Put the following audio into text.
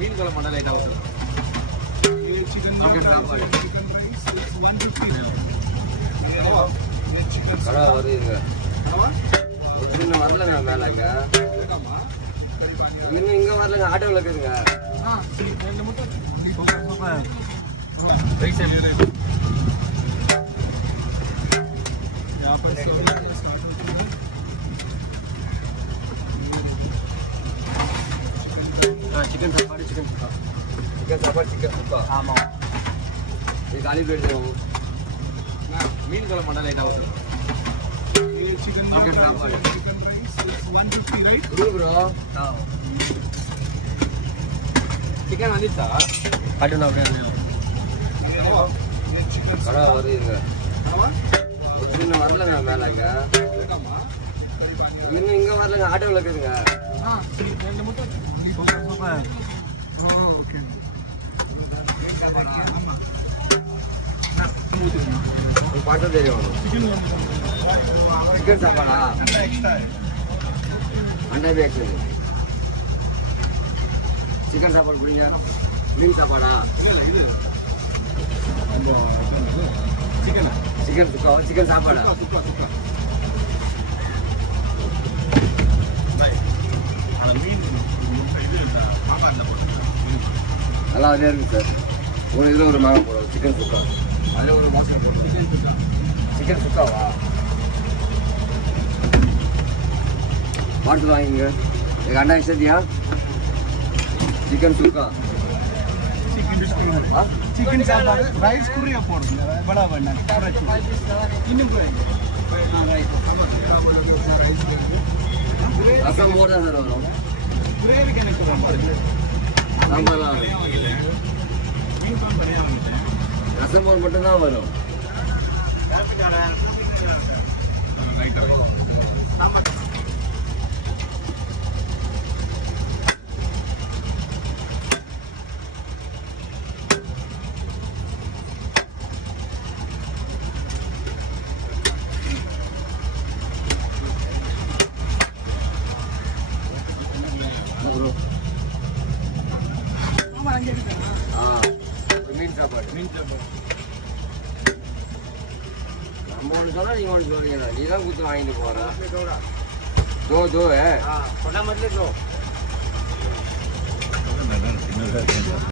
மீன் குழம்பு மட்டும் லைட்டாக ஊற்றலாம். கடை வருதுங்க. இன்னும் வரலங்க மேலேங்க. இன்னும் இங்கே வரலங்க. ஆட்டோவில் இருக்குதுங்க. சிக்கன் சாப்பாடு சிக்கன் சுக்கா. சிக்கன் சாப்பாடு சிக்கன் சுக்கா. ஆமாம். இது காலி போயிடுவோம். மீன் குழம்பு மட்டும் லைட்டாக ஊற்றலாம். சிக்கன் சாப்பாடு ப்ரோ. சிக்கன் வந்துச்சா? கட்டணும் அப்படியே கடை வருதுங்க. இன்னும் வரலங்க மேலேங்க. இன்னும் இங்கே வரலங்க. ஆட்டோவில் இருக்குதுங்க. பார்த்து தெரியும். சிக்கன் சாப்பாடா? அண்டா பேக்ஸ். சிக்கன் சாப்பாடு குடிங்க. மீன் சாப்பாடா? சிக்கன் சுக்கா. சிக்கன் சாப்பாடா? நல்லா அதே இருக்கு சார். ஒரு இதில் ஒரு மேலே போடுவோம். சிக்கன் சுக்கா அதில் ஒரு மாசம் போடுவோம். சிக்கன் சுக்காவா? பார்த்து வாங்கிங்க. எனக்கு அண்டா சத்தியா சிக்கன் சுக்கா. चिकन சாப்பாடு ரைஸ் குரியா போடுங்க बड़ा வேண்டாம் இன்னும் ரசம் மோர் தான் சார் வரும். கிரேவிக்கு எனக்கு சாம்பார்லாம் ரசம் மோர் மட்டும்தான் வரும். மீன் சாப்பாடு. நம்ம ஒன்று சொன்னா நீங்க ஒன்று சொல்றீங்க. நீ தான் கொடுத்து வாங்கிட்டு போற. தோ சொன்ன மாதிரி